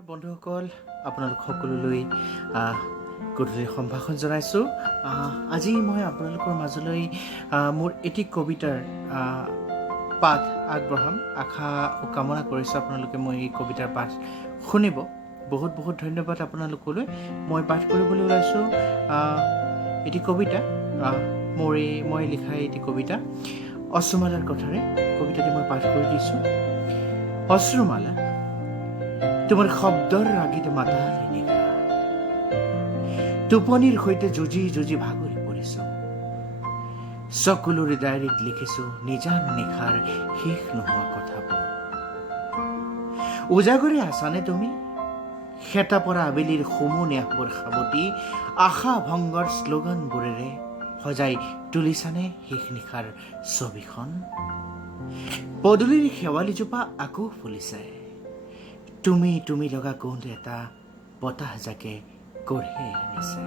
নমস্কাৰ বন্ধুসকল, আপোনালোক সকলোলৈ গধূলি সম্ভাষণ জনাইছোঁ। আজি মই আপোনালোকৰ মাজলৈ মোৰ এটি কবিতাৰ পাঠ আগবঢ়াম। আশা ও কামনা কৰিছোঁ আপোনালোকে মই এই কবিতাৰ পাঠ শুনিব। বহুত বহুত ধন্যবাদ আপোনালোকলৈ। মই পাঠ কৰিবলৈ ওলাইছোঁ এটি কবিতা, মই লিখা এটি কবিতা অশ্ৰুমালাৰ কথাৰে। কবিতাটি মই পাঠ কৰি দিছোঁ। অশ্ৰুমালা, তোমাৰ শব্দৰ ৰাগিত মাতাল নিশা, টোপনিৰ সৈতে যুঁজি যুঁজি ভাগৰি পৰিছোঁ। চকুলোৰে ডায়েৰীত লিখিছোঁ নিজান নিশাৰ শেষ নোহোৱা কথাবোৰ। উজাগৰে আছানে তুমি? খেতা পৰা আবেলিৰ সমূহ নেহবোৰ সাৱটি আশা ভংগৰ শ্লোগানবোৰেৰে সজাই তুলিছানে শেষ নিশাৰ ছবিখন? পদূলিৰ শেৱালিজোপা আকৌ ফুলিছে, তুমি লগা গোন্ধ এটা বতাহ জাকে কঢ়িয়াই আনিছে।